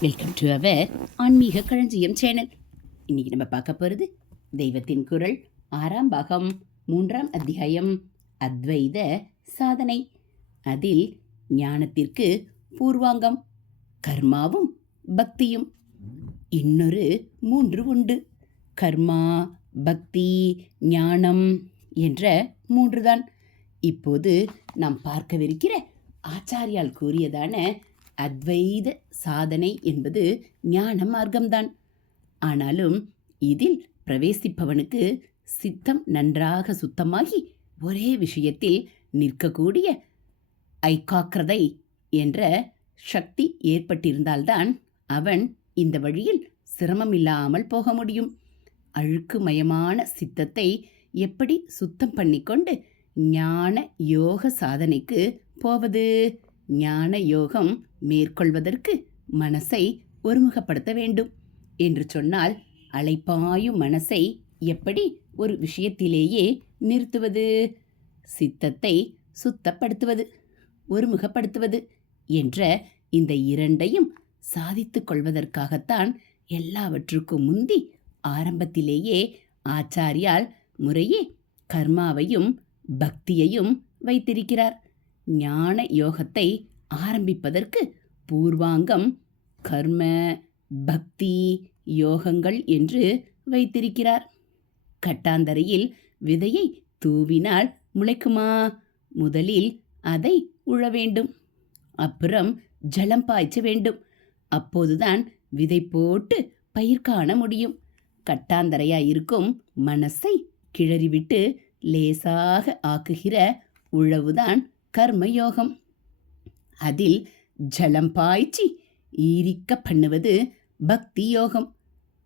Welcome to our ஆன்மீக களஞ்சியம் channel இன்னைக்கு நம்ம பார்க்க போகிறது தெய்வத்தின் குரல் ஆறாம் பாகம் மூன்றாம் அத்தியாயம் அத்வைத சாதனை. அதில் ஞானத்திற்கு பூர்வாங்கம் கர்மாவும் பக்தியும். இன்னொரு மூன்று உண்டு. கர்மா பக்தி ஞானம் என்ற மூன்றுதான். இப்போது நாம் பார்க்கவிருக்கிற ஆச்சாரியால் கூறியதான அத்வைத சாதனை என்பது ஞான மார்க்கம்தான். ஆனாலும் இதில் பிரவேசிப்பவனுக்கு சித்தம் நன்றாக சுத்தமாகி ஒரே விஷயத்தில் நிற்கக்கூடிய ஐக்காக்கிரதை என்ற சக்தி ஏற்பட்டிருந்தால்தான் அவன் இந்த வழியில் சிரமமில்லாமல் போக முடியும். அழுக்குமயமான சித்தத்தை எப்படி சுத்தம் பண்ணிக்கொண்டு ஞான யோக சாதனைக்கு போவது? ஞான யோகம் மேற்கொள்வதற்கு மனசை ஒருமுகப்படுத்த வேண்டும். என்று சொன்னால் அழைப்பாயும் மனசை எப்படி ஒரு விஷயத்திலேயே நிறுத்துவது? சித்தத்தை சுத்தப்படுத்துவது ஒருமுகப்படுத்துவது என்ற இந்த இரண்டையும் சாதித்து கொள்வதற்காகத்தான் எல்லாவற்றுக்கும் முந்தி ஆரம்பத்திலேயே ஆச்சாரியால் முறையே கர்மாவையும் பக்தியையும் வைத்திருக்கிறார். ஞான யோகத்தை ஆரம்பிப்பதற்கு பூர்வாங்கம் கர்ம பக்தி யோகங்கள் என்று வைத்திருக்கிறார். கட்டாந்தரையில் விதையை தூவினால் முளைக்குமா? முதலில் அதை உழ வேண்டும். அப்புறம் ஜலம் பாய்ச்ச வேண்டும். அப்போதுதான் விதை போட்டு பயிர் காண முடியும். கட்டாந்தரையா இருக்கும் மனசை கிளறிவிட்டு லேசாக ஆக்குகிற உழவுதான் கர்மயோகம். அதில் ஜலம் பாய்ச்சி ஈரிக்க பண்ணுவது பக்தி யோகம்.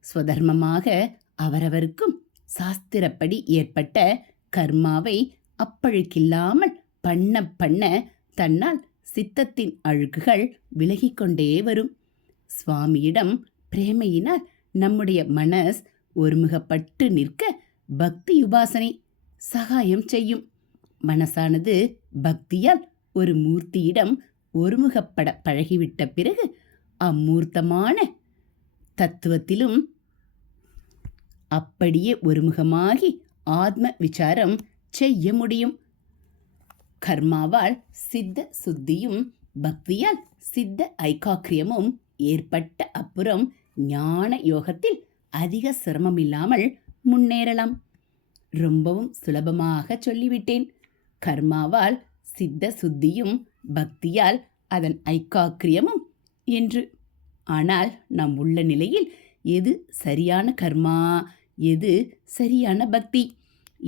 ஸ்வதர்மமாக அவரவருக்கும் சாஸ்திரப்படி ஏற்பட்ட கர்மாவை அப்பழுக்கில்லாமல் பண்ண பண்ண தன்னால் சித்தத்தின் அழுக்குகள் விலகிக்கொண்டே வரும். சுவாமியிடம் பிரேமையினால் நம்முடைய மனஸ் ஒருமுகப்பட்டு நிற்க பக்தி உபாசனை சகாயம் செய்யும். மனசானது பக்தியால் ஒரு மூர்த்தியிடம் ஒருமுகப்பட பழகிவிட்ட பிறகு அம்மூர்த்தமான தத்துவத்திலும் அப்படியே ஒருமுகமாகி ஆத்ம விசாரம் செய்ய முடியும். கர்மாவால் சித்த சுத்தியும் பக்தியால் சித்த ஐகாக்கிரியமும் ஏற்பட்ட அப்புறம் ஞான யோகத்தில் அதிக சிரமமில்லாமல் முன்னேறலாம். ரொம்பவும் சுலபமாக சொல்லிவிட்டேன். கர்மாவால் சித்த சுத்தியும் பக்தியால் அதன் ஐக்காக்கிரியமும் என்று. ஆனால் நம் உள்ள நிலையில் எது சரியான கர்மா எது சரியான பக்தி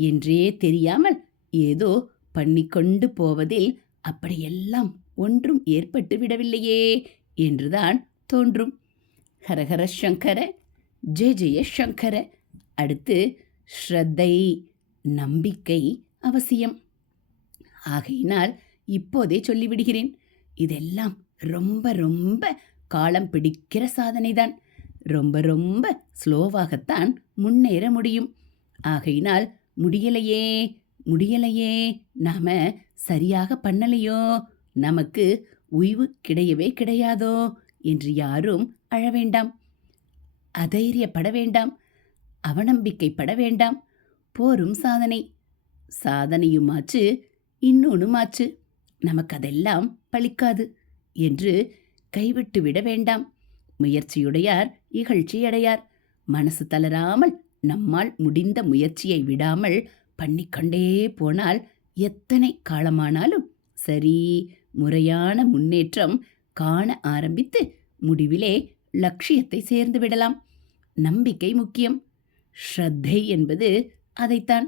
என்றே தெரியாமல் ஏதோ பண்ணிக்கொண்டு போவதில் அப்படியெல்லாம் ஒன்றும் ஏற்பட்டு விடவில்லையே என்றுதான் தோன்றும். ஹரஹர சங்கர ஜெய ஜெய சங்கர. அடுத்து ஸ்ரத்தை நம்பிக்கை அவசியம். ஆகையினால் இப்போதே சொல்லிவிடுகிறேன். இதெல்லாம் ரொம்ப ரொம்ப காலம் பிடிக்கிற சாதனைதான். ரொம்ப ரொம்ப ஸ்லோவாகத்தான் முன்னேற முடியும். ஆகையினால் முடியலையே முடியலையே நாம சரியாக பண்ணலையோ? நமக்கு உய்வு கிடையவே கிடையாதோ? என்று யாரும் அழ வேண்டாம். அதைரியப்பட வேண்டாம். அவநம்பிக்கைப்பட வேண்டாம். போரும் சாதனை. சாதனையுமாச்சு இன்னொன்னுமாச்சு. நமக்கு அதெல்லாம் பலிக்காது என்று கைவிட்டு விட வேண்டாம். முயற்சியுடையார் இகழ்ச்சியடையார். மனசு தளராமல் நம்மால் முடிந்த முயற்சியை விடாமல் பண்ணிக்கொண்டே போனால் எத்தனை காலமானாலும் சரி முறையான முன்னேற்றம் காண ஆரம்பித்து முடிவிலே லட்சியத்தை சேர்ந்து விடலாம். நம்பிக்கை முக்கியம். ஸ்ரத்தை என்பது அதைத்தான்.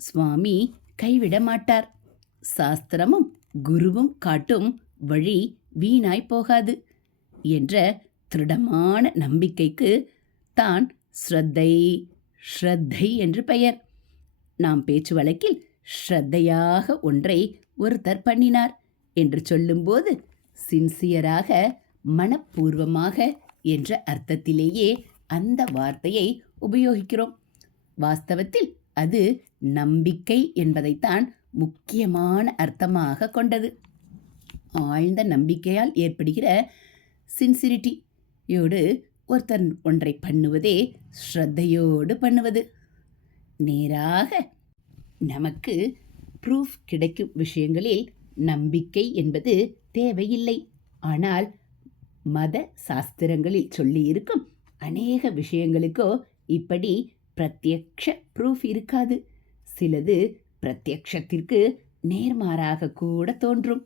சுவாமி கைவிட மாட்டார். சாஸ்திரமும் குருவும் காட்டும் வழி வீணாய் போகாது என்ற திருடமான நம்பிக்கைக்கு தான் ஸ்ரத்தை ஸ்ரத்தை என்று பெயர். நாம் பேச்சு வழக்கில் ஸ்ரத்தையாக ஒன்றை ஒருத்தர் பண்ணினார் என்று சொல்லும்போது சின்சியராக மனப்பூர்வமாக என்ற அர்த்தத்திலேயே அந்த வார்த்தையை உபயோகிக்கிறோம். வாஸ்தவத்தில் அது நம்பிக்கை என்பதைத்தான் முக்கியமான அர்த்தமாக கொண்டது. ஆழ்ந்த நம்பிக்கையால் ஏற்படுகிற சின்சிரிட்டியோடு ஒருத்தன் ஒன்றை பண்ணுவதே ஸ்ரத்தையோடு பண்ணுவது. நேராக நமக்கு ப்ரூஃப் கிடைக்கும் விஷயங்களில் நம்பிக்கை என்பது தேவையில்லை. ஆனால் மத சாஸ்திரங்களில் சொல்லியிருக்கும் அநேக விஷயங்களுக்கோ இப்படி பிரத்யக்ஷ ப்ரூஃப் இருக்காது. சிலது பிரத்யக்ஷத்திற்கு நேர்மாறாக கூட தோன்றும்.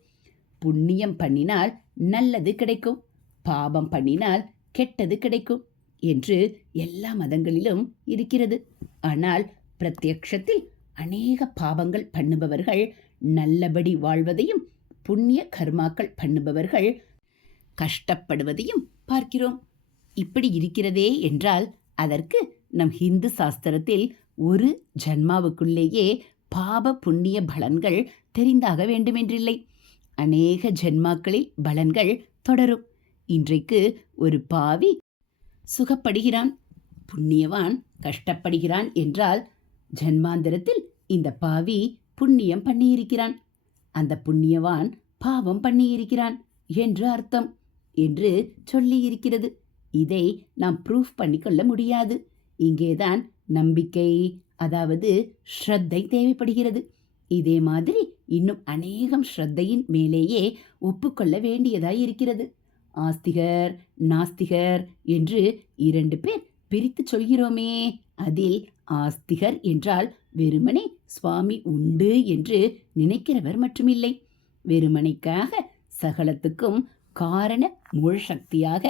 புண்ணியம் பண்ணினால் நல்லது கிடைக்கும். பாபம் பண்ணினால் கெட்டது கிடைக்கும் என்று எல்லா மதங்களிலும் இருக்கிறது. ஆனால் பிரத்யக்ஷத்தில் அநேக பாவங்கள் பண்ணுபவர்கள் நல்லபடி வாழ்வதையும் புண்ணிய கர்மாக்கள் பண்ணுபவர்கள் கஷ்டப்படுவதையும் பார்க்கிறோம். இப்படி இருக்கிறதே என்றால் அதற்கு நம் ஹிந்து சாஸ்திரத்தில் ஒரு ஜன்மாவுக்குள்ளேயே பாப புண்ணிய பலன்கள் தெரிந்தாக வேண்டுமென்றில்லை. அநேக ஜென்மாக்களில் பலன்கள் தொடரும். இன்றைக்கு ஒரு பாவி சுகப்படுகிறான் புண்ணியவான் கஷ்டப்படுகிறான் என்றால் ஜென்மாந்திரத்தில் இந்த பாவி புண்ணியம் பண்ணியிருக்கிறான். அந்த புண்ணியவான் பாவம் பண்ணியிருக்கிறான் என்று அர்த்தம் என்று சொல்லியிருக்கிறது. இதை நாம் ப்ரூஃப் பண்ணிக்கொள்ள முடியாது. இங்கேதான் நம்பிக்கை அதாவது ஸ்ரத்தை தேவைப்படுகிறது. இதே மாதிரி இன்னும் அநேகம் ஸ்ரத்தையின் மேலேயே ஒப்புக்கொள்ள வேண்டியதாய் இருக்கிறது. ஆஸ்திகர் நாஸ்திகர் என்று இரண்டு பேர் பிரித்து சொல்கிறோமே. அதில் ஆஸ்திகர் என்றால் வெறுமனே சுவாமி உண்டு என்று நினைக்கிறவர் மட்டுமில்லை. வெறுமனைக்காக சகலத்துக்கும் காரண முழு சக்தியாக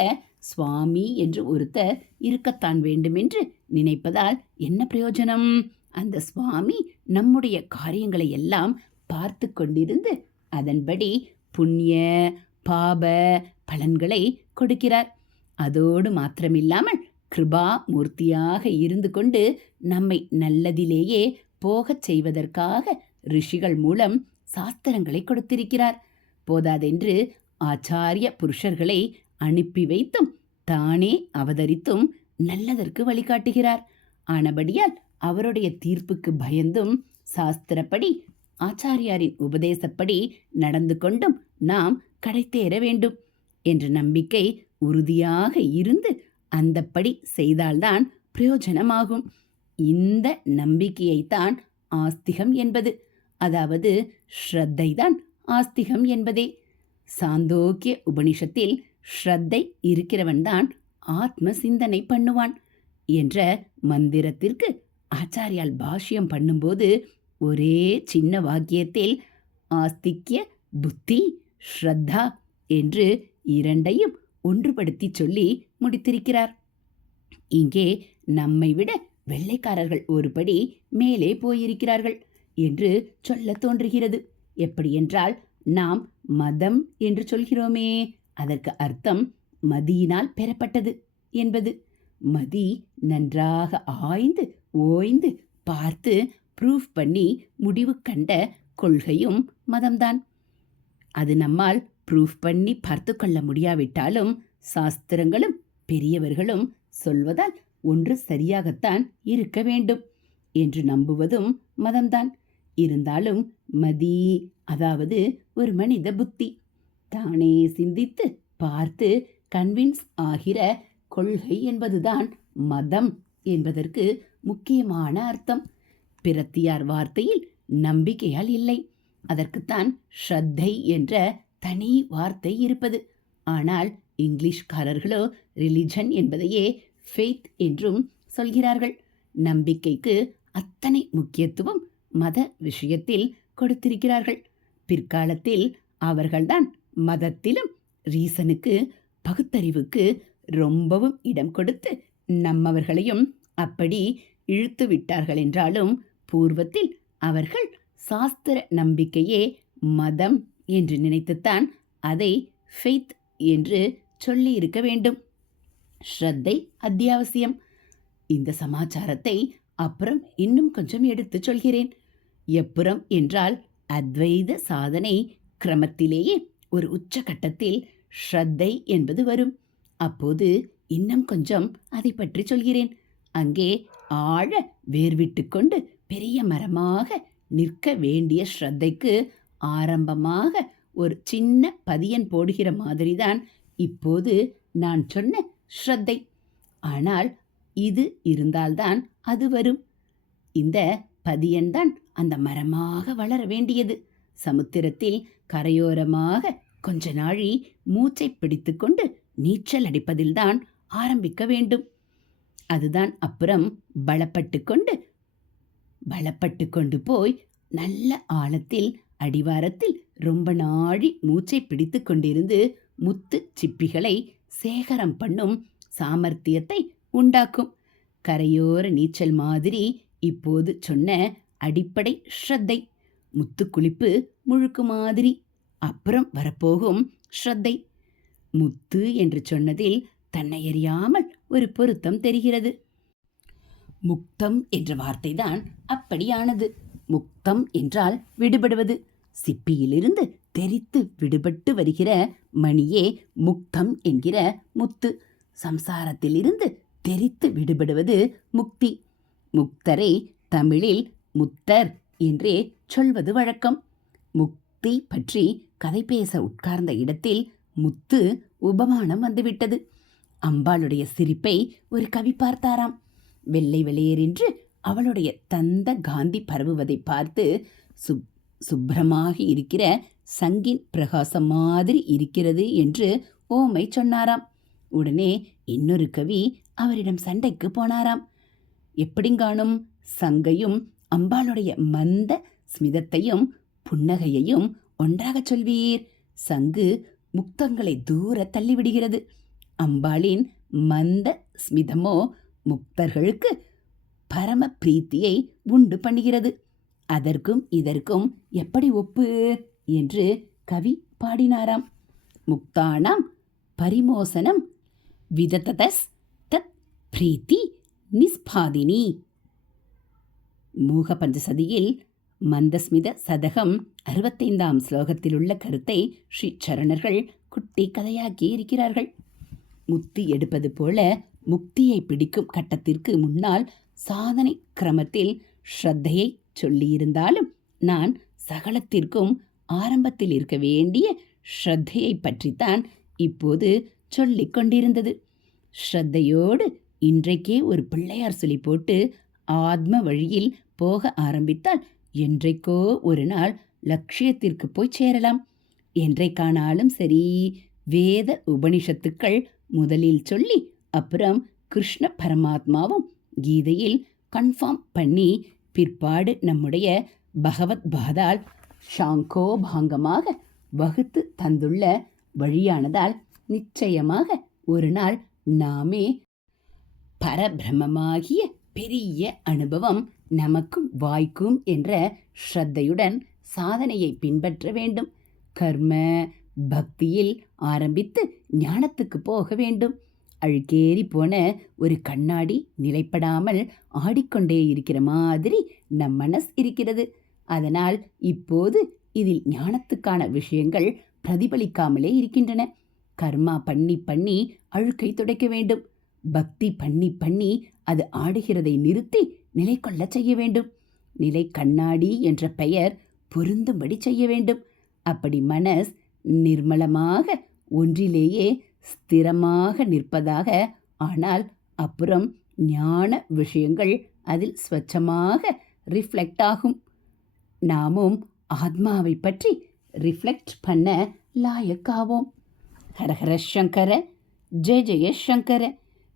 சுவாமி என்று ஒருத்தர் இருக்கத்தான் வேண்டுமென்று நினைப்பதால் என்ன பிரயோஜனம்? அந்த சுவாமி நம்முடைய காரியங்களை எல்லாம் பார்த்து கொண்டிருந்து அதன்படி புண்ணிய பாப பலன்களை கொடுக்கிறார். அதோடு மாத்திரமில்லாமல் கிருபா மூர்த்தியாக இருந்து கொண்டு நம்மை நல்லதிலேயே போகச் செய்வதற்காக ரிஷிகள் மூலம் சாஸ்திரங்களை கொடுத்திருக்கிறார். போதாதென்று ஆச்சாரிய புருஷர்களை அனுப்பி வைத்தும் தானே அவதரித்தும் நல்லதற்கு வழிகாட்டுகிறார். ஆனபடியால் அவருடைய தீர்ப்புக்கு பயந்தும் சாஸ்திரப்படி ஆச்சாரியாரின் உபதேசப்படி நடந்து கொண்டும் நாம் கடைத்தேற வேண்டும் என்ற நம்பிக்கை உறுதியாக இருந்து அந்தப்படி செய்தால்தான் பிரயோஜனமாகும். இந்த நம்பிக்கையைத்தான் ஆஸ்திகம் என்பது. அதாவது ஸ்ரத்தைதான் ஆஸ்திகம் என்பதே. சாந்தோக்கிய உபனிஷத்தில் ஸ்ரத்தை இருக்கிறவன்தான் ஆத்ம சிந்தனை பண்ணுவான் என்ற மந்திரத்திற்கு ஆச்சாரியால் பாஷ்யம் பண்ணும்போது ஒரே சின்ன வாக்கியத்தில் ஆஸ்திக்ய புத்தி ஸ்ரத்தா என்று இரண்டையும் ஒன்றுபடுத்தி சொல்லி முடித்திருக்கிறார். இங்கே நம்மை விட வெள்ளைக்காரர்கள் ஒருபடி மேலே போயிருக்கிறார்கள் என்று சொல்ல தோன்றுகிறது. எப்படியென்றால் நாம் மதம் என்று சொல்கிறோமே அதற்கு அர்த்தம் மதியினால் பெறப்பட்டது என்பது. மதி நன்றாக ஆய்ந்து ஓய்ந்து பார்த்து ப்ரூஃப் பண்ணி முடிவு கண்ட கொள்கையும் மதம்தான். அது நம்மால் ப்ரூஃப் பண்ணி பார்த்து கொள்ள முடியாவிட்டாலும் சாஸ்திரங்களும் பெரியவர்களும் சொல்வதால் ஒன்று சரியாகத்தான் இருக்க வேண்டும் என்று நம்புவதும் மதம்தான். இருந்தாலும் மதி அதாவது ஒரு மனித புத்தி தானே சிந்தித்து பார்த்து கன்வின்ஸ் ஆகிற கொள்கை என்பதுதான் மதம் என்பதற்கு முக்கியமான அர்த்தம். பிரத்தியார் வார்த்தையில் நம்பிக்கையால் இல்லை. அதற்குத்தான் ஸ்ரத்தை என்ற தனி வார்த்தை இருப்பது. ஆனால் இங்கிலீஷ்காரர்களோ ரிலிஜன் என்பதையே ஃபெய்த் என்றும் சொல்கிறார்கள். நம்பிக்கைக்கு அத்தனை முக்கியத்துவம் மத விஷயத்தில் கொடுத்திருக்கிறார்கள். பிற்காலத்தில் அவர்கள்தான் மதத்திலும் ரீசனுக்கு பகுத்தறிவுக்கு ரொம்பவும் இடம் கொடுத்து நம்மவர்களையும் அப்படி இழுத்து விட்டார்கள் என்றாலும் பூர்வத்தில் அவர்கள் சாஸ்திர நம்பிக்கையே மதம் என்று நினைத்துத்தான் அதை ஃபெய்த் என்று சொல்லி இருக்க வேண்டும். ஸ்ரத்தை அத்தியாவசியம். இந்த சமாச்சாரத்தை அப்புறம் இன்னும் கொஞ்சம் எடுத்து சொல்கிறேன். எப்புறம் என்றால் அத்வைத சாதனை கிரமத்திலேயே ஒரு உச்சகட்டத்தில் ஸ்ரத்தை என்பது வரும். அப்போது இன்னும் கொஞ்சம் அதை பற்றி சொல்கிறேன். அங்கே ஆழ வேர்விட்டு கொண்டு பெரிய மரமாக நிற்க வேண்டிய ஸ்ரத்தைக்கு ஆரம்பமாக ஒரு சின்ன பதியன் போடுகிற மாதிரிதான் இப்போது நான் சொன்ன ஸ்ரத்தை ஆனால் இது இருந்தால்தான் அது வரும். இந்த பதியன்தான் அந்த மரமாக வளர வேண்டியது. சமுத்திரத்தில் கரையோரமாக கொஞ்ச நாழி மூச்சை பிடித்துக்கொண்டு நீச்சல் அடிப்பதில்தான் ஆரம்பிக்க வேண்டும். அதுதான் அப்புறம் பலப்பட்டு கொண்டு பலப்பட்டு கொண்டு போய் நல்ல ஆழத்தில் அடிவாரத்தில் ரொம்ப நாழி மூச்சை பிடித்து கொண்டிருந்து முத்து சிப்பிகளை சேகரம் பண்ணும் சாமர்த்தியத்தை உண்டாக்கும். கரையோர நீச்சல் மாதிரி இப்போது சொன்ன அடிப்படை ஸ்ரத்தை முத்து குளிப்பு முழுக்கு மாதிரி. அப்புறம் வரப்போகும் ஸ்ரத்தை. முத்து என்று சொன்னதில் தன்னை அறியாமல் ஒரு பொருத்தம் தெரிகிறது. முக்தம் என்ற வார்த்தைதான் அப்படியானது. முக்தம் என்றால் விடுபடுவது. சிப்பியிலிருந்து தெரித்து விடுபட்டு வருகிற மணியே முக்தம் என்கிற முத்து. சம்சாரத்திலிருந்து தெரித்து விடுபடுவது முக்தி. முக்தரை தமிழில் முத்தர் என்றே சொல்வது வழக்கம். தீ பற்றி கதை பேச உட்கார்ந்த இடத்தில் முத்து உபமானம் வந்துவிட்டது. அம்பாளுடைய சிரிப்பை ஒரு கவி பார்த்தாராம். வெள்ளை வெளியேறின்று அவளுடைய தந்த காந்தி பரவுவதை பார்த்து சுப் சுப்ரமாகி இருக்கிற சங்கின் பிரகாசம் மாதிரி இருக்கிறது என்று ஓமை சொன்னாராம். உடனே இன்னொரு கவி அவரிடம் சண்டைக்கு போனாராம். எப்படிங்காணும்? சங்கையும் அம்பாளுடைய மந்த ஸ்மிதத்தையும் புன்னகையையும் ஒன்றாகச் சொல்வீர். சங்கு முக்தங்களை தூர தள்ளிவிடுகிறது. அம்பாளின் மந்த ஸ்மிதமோ முக்தர்களுக்கு பரம பிரீத்தியை உண்டு பண்ணுகிறது. அதற்கும் இதற்கும் எப்படி ஒப்பு? என்று கவி பாடினாராம். முக்தானாம் பரிமோசனம் விதததஸ் தத் பிரீத்தி நிஸ்பாதினி. மூக பஞ்சசதியில் மந்தஸ்மித சதகம் அறுபத்தைந்தாம் ஸ்லோகத்திலுள்ள கருத்தை ஸ்ரீ சரணர்கள் குட்டி கதையாக்கி இருக்கிறார்கள். முத்தி எடுப்பது போல முக்தியை பிடிக்கும் கட்டத்திற்கு முன்னால் சாதனை கிரமத்தில் ஸ்ரத்தையை சொல்லியிருந்தாலும் நான் சகலத்திற்கும் ஆரம்பத்தில் இருக்க வேண்டிய ஸ்ரத்தையை பற்றித்தான் இப்போது சொல்லிக் கொண்டிருந்தது. ஸ்ரத்தையோடு இன்றைக்கே ஒரு பிள்ளையார் சொல்லி போட்டு ஆத்ம வழியில் போக ஆரம்பித்தால் என்றைக்கோ ஒரு நாள் லட்சியத்திற்கு போய் சேரலாம். என்றைக்கானாலும் சரி வேத உபனிஷத்துக்கள் முதலில் சொல்லி அப்புறம் கிருஷ்ண பரமாத்மாவும் கீதையில் கன்ஃபார்ம் பண்ணி பிற்பாடு நம்முடைய பகவத் பாதால் ஷாங்கோ பாங்கமாக வகுத்து தந்துள்ள வழியானதால் நிச்சயமாக ஒரு நாள் நாமே பரபிரமமாகிய பெரிய அனுபவம் நமக்கும் வாய்க்கும் என்ற ஸ்ரத்தையுடன் சாதனையை பின்பற்ற வேண்டும். கர்ம பக்தியில் ஆரம்பித்து ஞானத்துக்கு போக வேண்டும். அழுக்கேறி போன ஒரு கண்ணாடி நிலைப்படாமல் ஆடிக்கொண்டே இருக்கிற மாதிரி நம் மனஸ் இருக்கிறது. அதனால் இப்போது இதில் ஞானத்துக்கான விஷயங்கள் பிரதிபலிக்காமலே இருக்கின்றன. கர்மா பண்ணி பண்ணி அழுக்கை துடைக்க வேண்டும். பக்தி பண்ணி பண்ணி அது ஆடுகிறதை நிறுத்தி நிலை கொள்ள செய்ய வேண்டும். நிலை கண்ணாடி என்ற பெயர் பொருந்தும்படி செய்ய வேண்டும். அப்படி மனஸ் நிர்மலமாக ஒன்றிலேயே ஸ்திரமாக நிற்பதாக ஆனால் அப்புறம் ஞான விஷயங்கள் அதில் ஸ்வச்சமாக ரிஃப்ளெக்ட் ஆகும். நாமும் ஆத்மாவை பற்றி ரிஃப்ளெக்ட் பண்ண லாயக்காவோம். ஹரஹர சங்கர ஜெய ஜெய சங்கர.